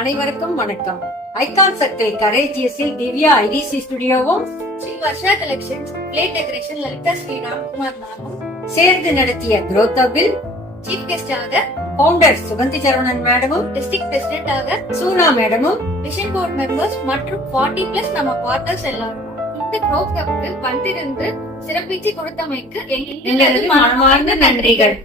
அனைவருக்கும் வணக்கம். Icon circle கரேஜியஸில் திவ்யா ஐடிசி ஸ்டுடியோவும் Sri Varsha collections plate decoration Lalitha Sriram Kumar மேமும் சேர்ந்து நடத்திய குரோத்தவில் சீஃப் கெஸ்டாக பவுண்டர் சுகந்தி சரவணன் மேடமும் டிஸ்ட்ரிக்ட் பிரசிடென்டாக சூனா மேடமும் விஷன் போர்ட் மெம்பர்ஸ் மற்றும் 40+ நம்ம பார்ட்னர்ஸ் எல்லாரும் இந்த க்ரோத் கப்புக்கு வந்திருந்து சிறப்பிச்சு கொடுத்தமைக்கு எங்களது மனமார்ந்த நன்றிகள்.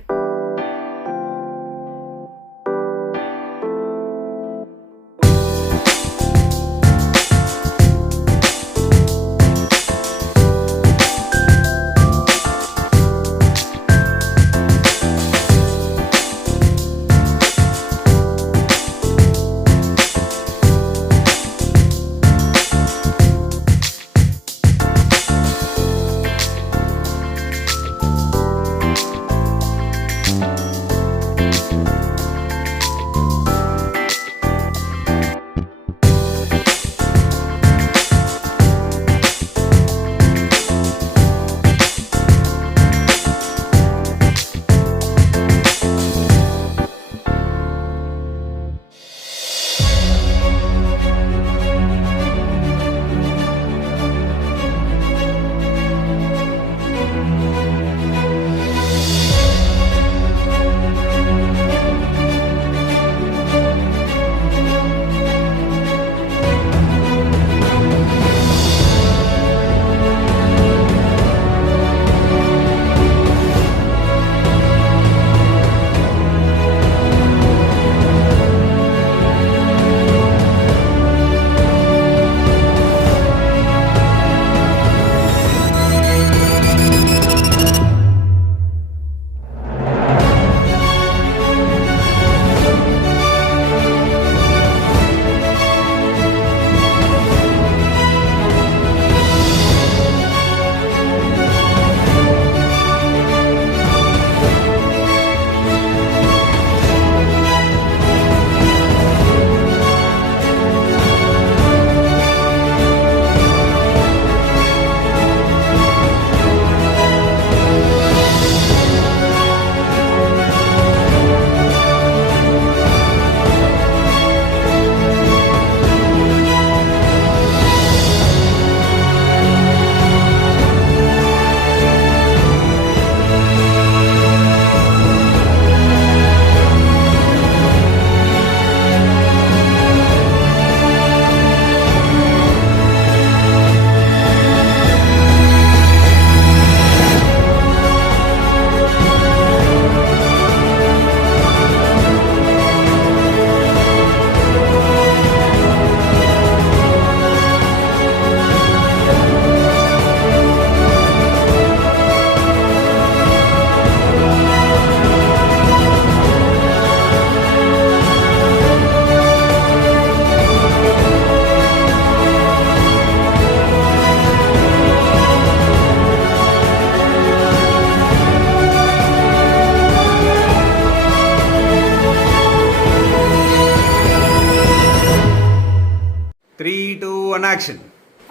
Action.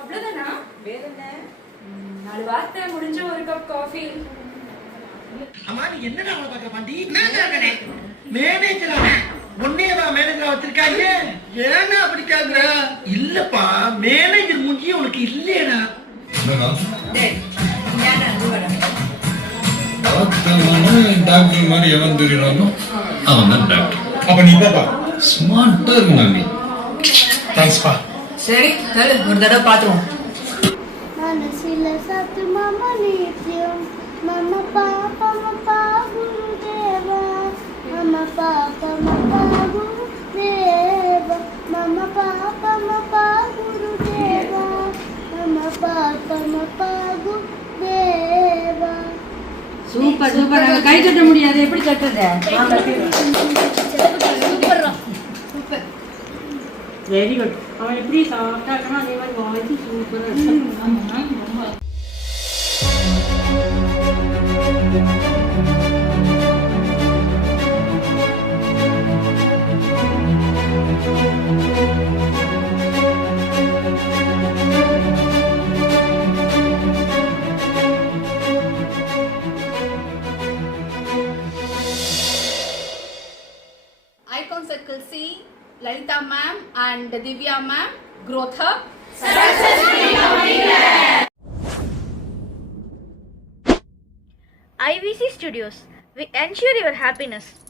அவ்வளவுதானா? வேற என்ன? 4 வார்த்தை முடிஞ்ச ஒரு கப் காஃபி. அம்மா நீ என்னடா அவளை பார்க்க பாண்டி? மேனேஜரே. மேனேஜரா? ஒன்னேவா மேனேஜரா வச்சிருக்காங்க? ஏன்னா அப்படி கேக்குற? இல்லப்பா மேனேஜர் மூஞ்சி உனக்கு இல்லையடா. என்னடா? டேய் ஞான அனுவரம் டாக்டர் மாதிரி எவன் தெரியுறானோ அவன் தான் டாக்டர். அப்ப நீ பாப்பா ஸ்மார்ட்டா இருக்கு நீ. தேங்க்ஸ் பா. சரி கல் ஒரு தடவை பாத்துறோம். మనసిల సత్ మమ నిత్యం మమ పాప మప గురుదేవ మమ పాప మప గురుదేవ మమ పాప మప గురుదేవ మమ పాప మప గురుదేవ. Super super. கை தட்ட முடியாது, எப்படி தட்டுறது? சூப்பர். Very good. அவன் எப்படி சாப்பிட்டாக்கனா அதே மாதிரி வாய்ச்சி சூப்பராக இருக்கும். Icon Circle C, Lalita ma'am and Divya ma'am, Growth Hub. IVC Studios. We ensure your happiness.